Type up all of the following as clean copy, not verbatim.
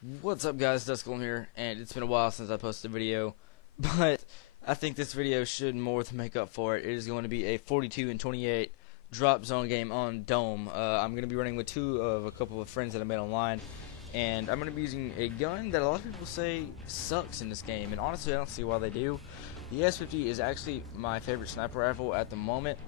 What's up, guys? Golem here, and it's been a while since I posted a video, but I think this video should more than make up for it. It is going to be a 42 and 28 drop zone game on Dome. I'm going to be running with a couple of friends that I met online, and I'm going to be using a gun that a lot of people say sucks in this game, and honestly I don't see why they do. The AS50 is actually my favorite sniper rifle at the moment.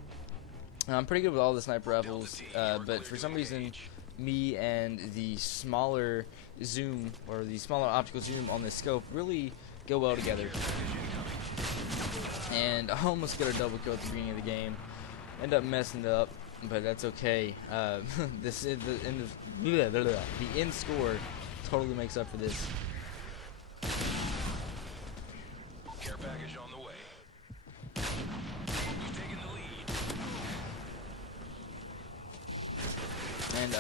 I'm pretty good with all the sniper rifles, but for some reason me and the smaller zoom, or the smaller optical zoom on the scope, really go well together. And I almost got a double kill at the beginning of the game. End up messing it up, but that's okay. This is the end score totally makes up for this. Care package on the way. Who's taking the lead? And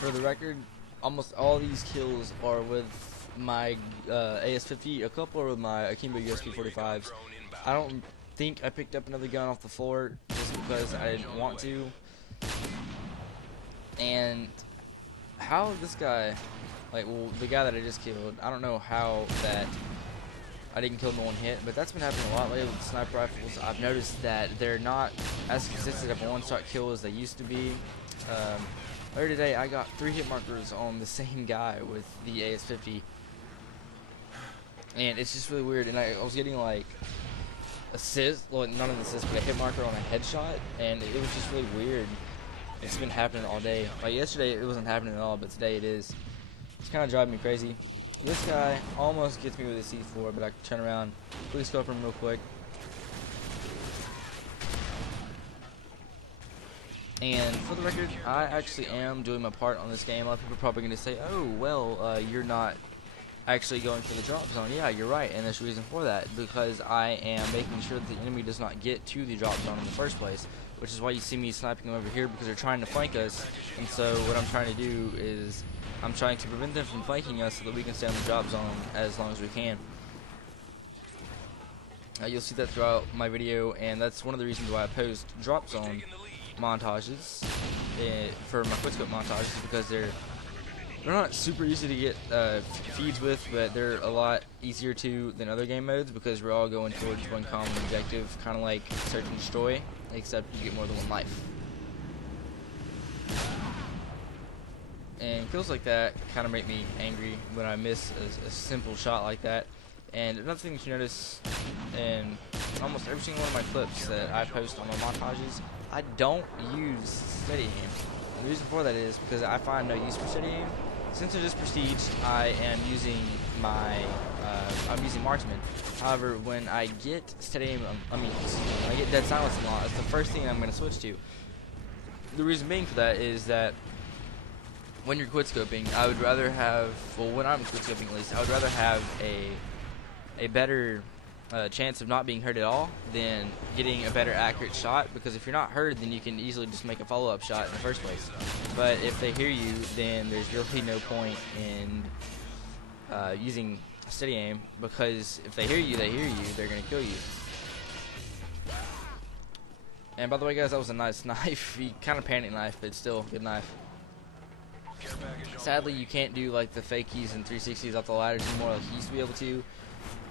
for the record, almost all these kills are with my AS50. A couple are with my MW3 I don't think I picked up another gun off the floor just because I didn't want to. And how this guy, the guy that I just killed, I don't know how that I didn't kill him in one hit, but that's been happening a lot lately with sniper rifles. I've noticed that they're not as consistent of a one-shot kill as they used to be. Earlier today, I got 3 hit markers on the same guy with the AS50, and it's just really weird. And I was getting like assist, well, not an assist, but a hit marker on a headshot, and it was just really weird. It's been happening all day. Like yesterday, it wasn't happening at all, but today it is. It's kind of driving me crazy. This guy almost gets me with a C4, but I can turn around, quick scope him real quick. And for the record, I actually am doing my part on this game. A lot of people are probably going to say, oh, well, you're not actually going for the drop zone. Yeah, you're right, and there's a reason for that, because I am making sure that the enemy does not get to the drop zone in the first place, which is why you see me sniping over here, because they're trying to flank us. And so what I'm trying to do is I'm trying to prevent them from flanking us so that we can stay on the drop zone as long as we can. You'll see that throughout my video, and that's one of the reasons why I post drop zone montages for my quickscope montages, because they're not super easy to get feeds with, but they're a lot easier to than other game modes, because we're all going towards one common objective, kind of like search and destroy, except you get more than one life. And kills like that kind of make me angry when I miss a simple shot like that. And another thing that you notice in almost every single one of my clips that I post on my montages, I don't use steady aim. And the reason for that is because I find no use for steady aim. Since it is prestiged, I am using my marksman. However, when I get steady aim, when I get dead silence a lot, it's the first thing I'm going to switch to. The reason being for that is that when you're quickscoping, I would rather have, well, when I'm quickscoping at least, I would rather have a better chance of not being hurt at all than getting a better accurate shot, because if you're not hurt, then you can easily just make a follow-up shot in the first place. But if they hear you, then there's really no point in using steady aim, because if they hear you, they're going to kill you. And by the way, guys, that was a nice knife. Kind of panic knife, but still good knife. Sadly, you can't do like the fakies and 360s off the ladders anymore like you used to be able to,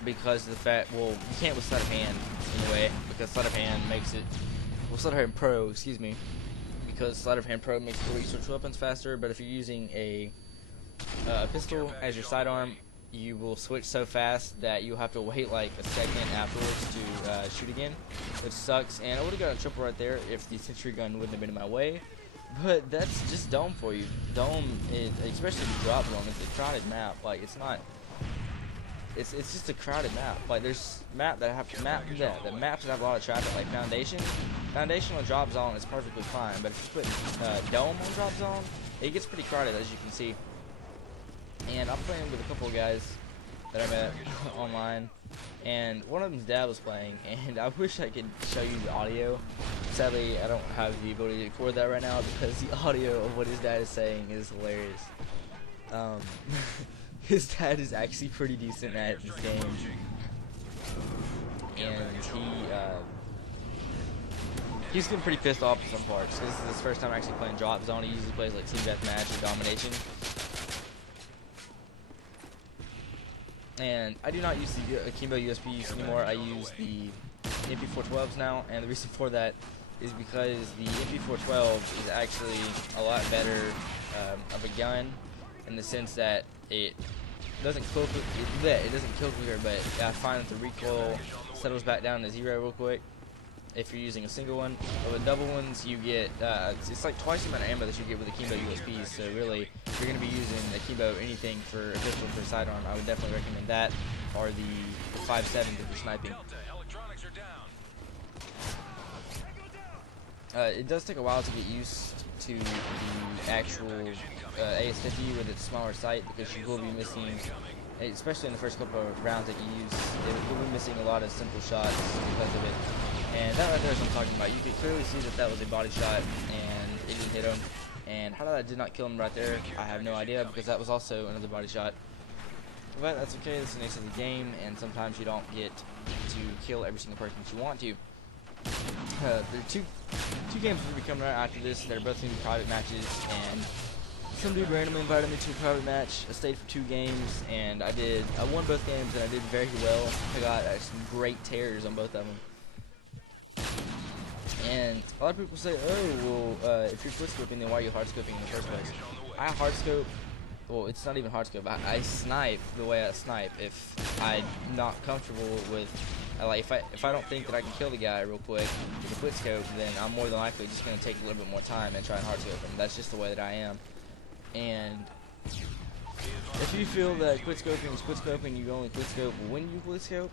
because of the fact, well, you can't with sleight of hand anyway, because sleight of hand makes it, well, sleight of hand pro, excuse me, because sleight of hand pro makes it where you switch weapons faster. But if you're using a pistol as your sidearm, you will switch so fast that you'll have to wait like a second afterwards to shoot again, which sucks. And I would have got a triple right there if the sentry gun wouldn't have been in my way. But that's just Dome for you. Dome is, especially the drop zone, it's a crowded map. Like, it's not. It's just a crowded map. Like, there's maps that have a lot of traffic, like Foundation. Foundation on drop zone is perfectly fine, but if you put Dome on drop zone, it gets pretty crowded, as you can see. And I'm playing with a couple of guys that I met online, and one of them's dad was playing, and I wish I could show you the audio. Sadly, I don't have the ability to record that right now, because the audio of what his dad is saying is hilarious. His dad is actually pretty decent at this game, and he's getting pretty pissed off in some parts. This is his first time actually playing drop zone. He usually plays like team deathmatch or domination. And I do not use the Akimbo USBs anymore. I use the MP412s now, and the reason for that is because the MP412 is actually a lot better of a gun in the sense that it doesn't kill quicker, but I find that the recoil settles back down to 0 real quick if you're using a single one. But with double ones, you get it's like twice the amount of ammo that you get with Akimbo USBs. So really, if you're going to be using Akimbo anything for a pistol for sidearm, I would definitely recommend that, or the 5.7 if you're sniping. It does take a while to get used to the actual AS50 with its smaller sight, because you will be missing, especially in the first couple of rounds that you use, you'll be missing a lot of simple shots because of it. And that right there is what I'm talking about. You can clearly see that that was a body shot, and it didn't hit him. And how that did not kill him right there, I have no idea, because that was also another body shot. But that's okay, this is the nature of the game, and sometimes you don't get to kill every single person that you want to. There are two games that will be coming out after this. They're both going to be private matches, and some dude randomly invited me to a private match. I stayed for 2 games, and I won both games, and I did very well. I got some great tears on both of them. And a lot of people say, oh, well, if you're quickscoping, then why are you hardscoping in the first place? I hardscope. Well, it's not even hardscope. I snipe the way I snipe. If I'm not comfortable with, like, if I don't think that I can kill the guy real quick with a quickscope, then I'm more than likely just going to take a little bit more time and try and hardscope him. That's just the way that I am. And if you feel that quickscoping is quickscoping, you only quickscope when you quickscope,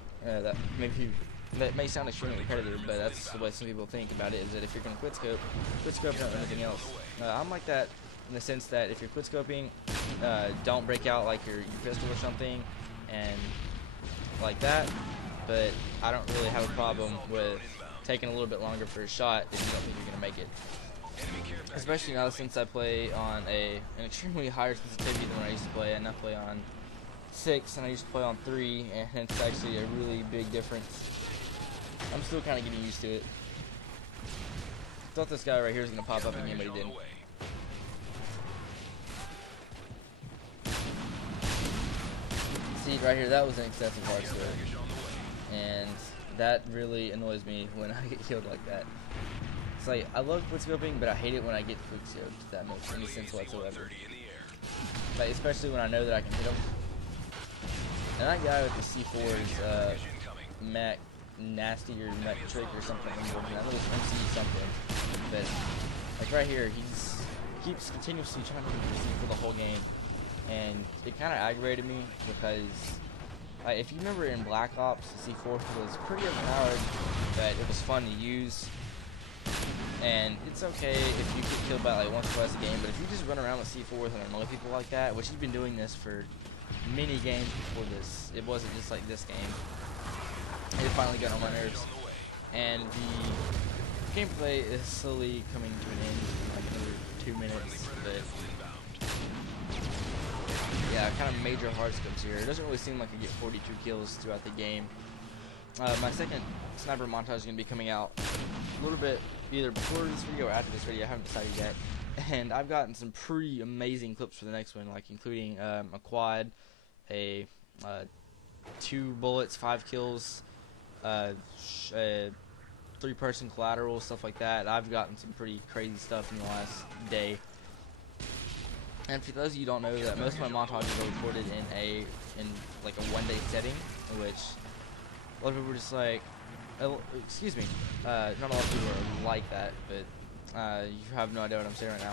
that may sound extremely repetitive, but that's the way some people think about it, is that if you're going to quickscope, not anything else. I'm like that in the sense that if you're quickscoping, don't break out like your pistol or something, and like that, but I don't really have a problem with taking a little bit longer for a shot if you don't think you're going to make it. Especially now since I play on an extremely higher sensitivity than when I used to play, and I play on 6 and I used to play on 3, and it's actually a really big difference. I'm still kind of getting used to it. Thought this guy right here was going to pop up again, but he didn't. See, right here, that was an excessive hardscope, and that really annoys me when I get killed like that. It's like, I love quickscoping, but I hate it when I get quickscoped, if that makes any sense whatsoever. Like, especially when I know that I can hit him. And that guy with the C4 is Mac Nasty or Mac Trick or something. I know it's MC something, but like right here, he keeps continuously trying to get the C4 the whole game, and it kind of aggravated me because, if you remember in Black Ops, the C4 was pretty overpowered, but it was fun to use. And it's okay if you get killed by like once or twice a game, but if you just run around with C4s and annoy people like that, which he's been doing this for many games before this, it wasn't just like this game. It finally got on my nerves, and the gameplay is slowly coming to an end in like another 2 minutes. But yeah, kind of major hardscopes here. It doesn't really seem like I get 42 kills throughout the game. My second sniper montage is going to be coming out a little bit either before this video or after this video. I haven't decided yet. And I've gotten some pretty amazing clips for the next one, like including a quad, 2 bullets, 5 kills, 3-person collateral, stuff like that. I've gotten some pretty crazy stuff in the last day. And for those of you who don't know, that most of my montages are recorded in like a 1-day setting, which a lot of people are just like, excuse me, not a lot of people are like that, but you have no idea what I'm saying right now.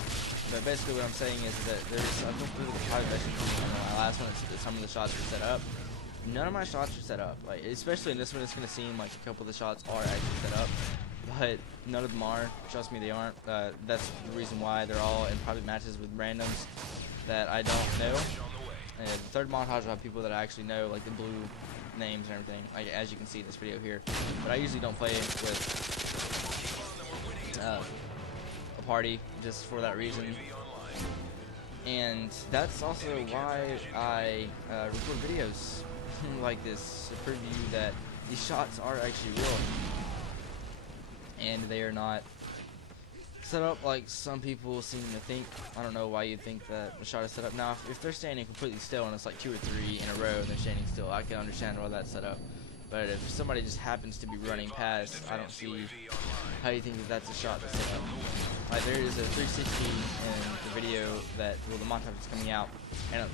But basically what I'm saying is that I've been through the private mission on my last one, some of the shots are set up. None of my shots are set up, like, especially in this one. It's going to seem like a couple of the shots are actually set up, but none of them are. Trust me, they aren't. That's the reason why they're all in private matches with randoms that I don't know. And the third montage will have people that I actually know, like the blue names and everything, like as you can see in this video here. But I usually don't play with a party just for that reason. And that's also why I record videos like this, to prove to you that these shots are actually real and they are not set up like some people seem to think. I don't know why you think that the shot is set up. Now, if they're standing completely still and it's like 2 or 3 in a row and they're standing still, I can understand why that's set up. But if somebody just happens to be running past, I don't see how you think that that's a shot that's set up. Like, there is a 360 in the video that, well, the montage is coming out, and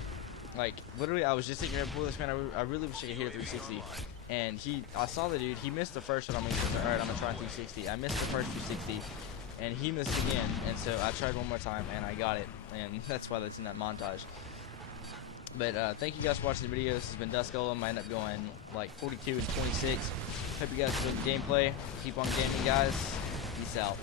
like, literally, I was just thinking right before this, man, I really wish I could hit a 360. And I saw the dude, he missed the first one on me, so I was like, alright, I'm gonna try 360. I missed the first 360, and he missed again, and so I tried one more time, and I got it, and that's why that's in that montage. But thank you guys for watching the video. This has been Dust Golem. I ended up going like 42 and 26. Hope you guys enjoyed the gameplay. Keep on gaming, guys. Peace out.